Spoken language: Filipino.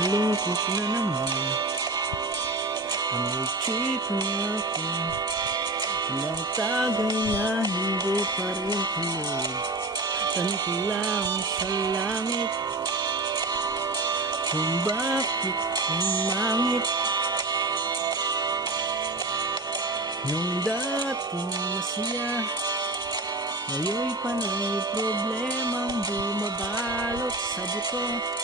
Malungkot na naman ang nagchika ako. Ilang tagay na hindi pa rin tuloy. Tan ko lang sa langit kung bakit umangit. Nung dating masaya, ngayon'y panay problemang bumabalot sa buto.